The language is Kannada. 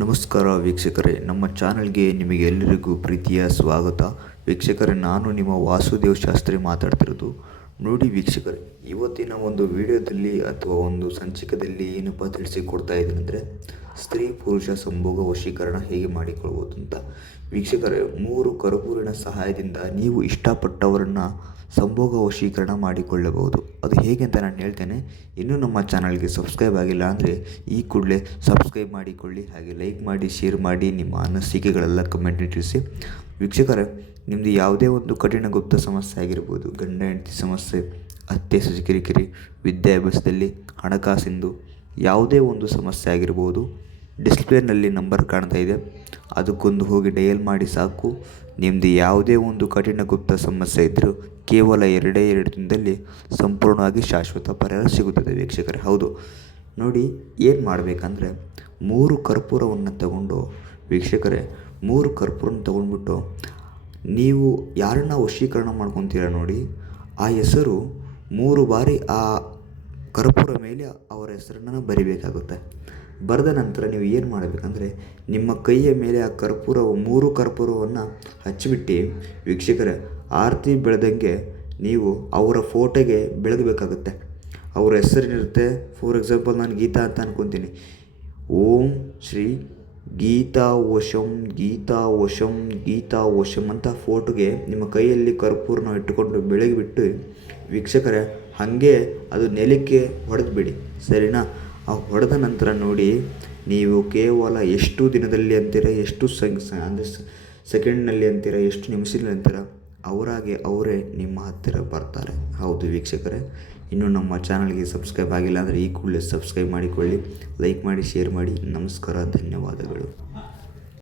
ನಮಸ್ಕಾರ ವೀಕ್ಷಕರೇ, ನಮ್ಮ ಚಾನಲ್ಗೆ ನಿಮಗೆ ಎಲ್ಲರಿಗೂ ಪ್ರೀತಿಯ ಸ್ವಾಗತ. ವೀಕ್ಷಕರೇ, ನಾನು ನಿಮ್ಮ ವಾಸುದೇವ್ ಶಾಸ್ತ್ರಿ ಮಾತಾಡ್ತಿರೋದು. ನೋಡಿ ವೀಕ್ಷಕರೇ, ಇವತ್ತಿನ ಒಂದು ವಿಡಿಯೋದಲ್ಲಿ ಅಥವಾ ಒಂದು ಸಂಚಿಕದಲ್ಲಿ ಏನಪ್ಪ ತಿಳಿಸಿಕೊಡ್ತಾ ಇದ್ದೀನಿ ಅಂದರೆ ಸ್ತ್ರೀ ಪುರುಷ ಸಂಭೋಗ ವಶೀಕರಣ ಹೇಗೆ ಮಾಡಿಕೊಳ್ಳಬಹುದು ಅಂತ ವೀಕ್ಷಕರೇ, ಮೂರು ಕರುಪೂರಿನ ಸಹಾಯದಿಂದ ನೀವು ಇಷ್ಟಪಟ್ಟವರನ್ನು ಸಂಭೋಗ ವಶೀಕರಣ ಮಾಡಿಕೊಳ್ಳಬಹುದು. ಅದು ಹೇಗೆ ಅಂತ ನಾನು ಹೇಳ್ತೇನೆ. ಇನ್ನೂ ನಮ್ಮ ಚಾನಲ್ಗೆ ಸಬ್ಸ್ಕ್ರೈಬ್ ಆಗಿಲ್ಲ ಅಂದರೆ ಈ ಕೂಡಲೇ ಸಬ್ಸ್ಕ್ರೈಬ್ ಮಾಡಿಕೊಳ್ಳಿ. ಹಾಗೆ ಲೈಕ್ ಮಾಡಿ, ಶೇರ್ ಮಾಡಿ, ನಿಮ್ಮ ಅನಿಸಿಕೆಗಳೆಲ್ಲ ಕಮೆಂಟ್ ತಿಳಿಸಿ. ವೀಕ್ಷಕರೇ ನಿಮ್ಮದು ಯಾವುದೇ ಒಂದು ಕಠಿಣ ಗುಪ್ತ ಸಮಸ್ಯೆ ಆಗಿರ್ಬೋದು, ಗಂಡ, ಹೆಂಡತಿ ಸಮಸ್ಯೆ, ಅತ್ತೆ, ಸೊಸೆ, ಕಿರಿಕಿರಿ, ವಿದ್ಯಾಭ್ಯಾಸದಲ್ಲಿ ಹಣಕಾಸಿಂದು ಯಾವುದೇ ಒಂದು ಸಮಸ್ಯೆ ಆಗಿರ್ಬೋದು. ಡಿಸ್ಪ್ಲೇನಲ್ಲಿ ನಂಬರ್ ಕಾಣ್ತಾ ಇದೆ. ಅದಕ್ಕೊಂದು ಹೋಗಿ ಡಯಲ್ ಮಾಡಿ ಸಾಕು. ನಿಮ್ಮದು ಯಾವುದೇ ಒಂದು ಕಠಿಣ ಗುಪ್ತ ಸಮಸ್ಯೆ ಇದ್ದರೂ ಕೇವಲ ಎರಡೇ ಎರಡು ದಿನದಲ್ಲಿ ಸಂಪೂರ್ಣವಾಗಿ ಶಾಶ್ವತ ಪರಿಹಾರ ಸಿಗುತ್ತದೆ ವೀಕ್ಷಕರೇ. ಹೌದು. ನೋಡಿ, ಏನು ಮಾಡಬೇಕಂದ್ರೆ ಮೂರು ಕರ್ಪೂರವನ್ನು ತಗೊಂಡು ವೀಕ್ಷಕರೇ, ಮೂರು ಕರ್ಪೂರನ ತಗೊಂಡ್ಬಿಟ್ಟು ನೀವು ಯಾರನ್ನ ವಶೀಕರಣ ಮಾಡ್ಕೊತೀರ ನೋಡಿ, ಆ ಹೆಸರು ಮೂರು ಬಾರಿ ಆ ಕರ್ಪೂರ ಮೇಲೆ ಅವರ ಹೆಸರನ್ನು ಬರಿಬೇಕಾಗುತ್ತೆ. ಬರೆದ ನಂತರ ನೀವು ಏನು ಮಾಡಬೇಕಂದ್ರೆ, ನಿಮ್ಮ ಕೈಯ ಮೇಲೆ ಆ ಕರ್ಪೂರ ಮೂರು ಕರ್ಪೂರವನ್ನು ಹಚ್ಚಿಬಿಟ್ಟು ವೀಕ್ಷಕರೇ, ಆರತಿ ಬೆಳೆದಂಗೆ ನೀವು ಅವರ ಫೋಟೋಗೆ ಬೆಳಗಬೇಕಾಗುತ್ತೆ ಅವರ ಹೆಸರಿನಿರುತ್ತೆ ಫಾರ್ ಎಕ್ಸಾಂಪಲ್ ನಾನು ಗೀತಾ ಅಂತ ಅನ್ಕೊತೀನಿ. ಓಂ ಶ್ರೀ ಗೀತಾ ವಶಂ ಗೀತಾ ವಶಂ ಗೀತಾ ವಶಂ ಅಂತ ಫೋಟೋಗೆ ನಿಮ್ಮ ಕೈಯಲ್ಲಿ ಕರ್ಪೂರನ ಇಟ್ಟುಕೊಂಡು ಬೆಳಗಿಬಿಟ್ಟು ವೀಕ್ಷಕರೇ ಹಾಗೆ ಅದು ನೆಲಕ್ಕೆ ಹೊಡೆದ್ಬಿಡಿ. ಸರಿನಾ? ಆ ಹೊಡೆದ ನಂತರ ನೋಡಿ, ನೀವು ಕೇವಲ ಎಷ್ಟು ದಿನದಲ್ಲಿ ಅಂತೀರ, ಎಷ್ಟು ಅಂದರೆ ಸೆಕೆಂಡ್ನಲ್ಲಿ ಅಂತೀರ, ಎಷ್ಟು ನಿಮಿಷದಲ್ಲಿ ಅಂತೀರ, ಅವರಾಗೆ ಅವರೇ ನಿಮ್ಮ ಹತ್ತಿರ ಬರ್ತಾರೆ. ಹೌದು ವೀಕ್ಷಕರೇ, ಇನ್ನು ನಮ್ಮ ಚಾನಲ್ಗೆ ಸಬ್ಸ್ಕ್ರೈಬ್ ಆಗಿಲ್ಲ ಅಂದರೆ ಈ ಕೂಡಲೇ ಸಬ್ಸ್ಕ್ರೈಬ್ ಮಾಡಿಕೊಳ್ಳಿ, ಲೈಕ್ ಮಾಡಿ, ಶೇರ್ ಮಾಡಿ, ನಮಸ್ಕಾರ, ಧನ್ಯವಾದಗಳು.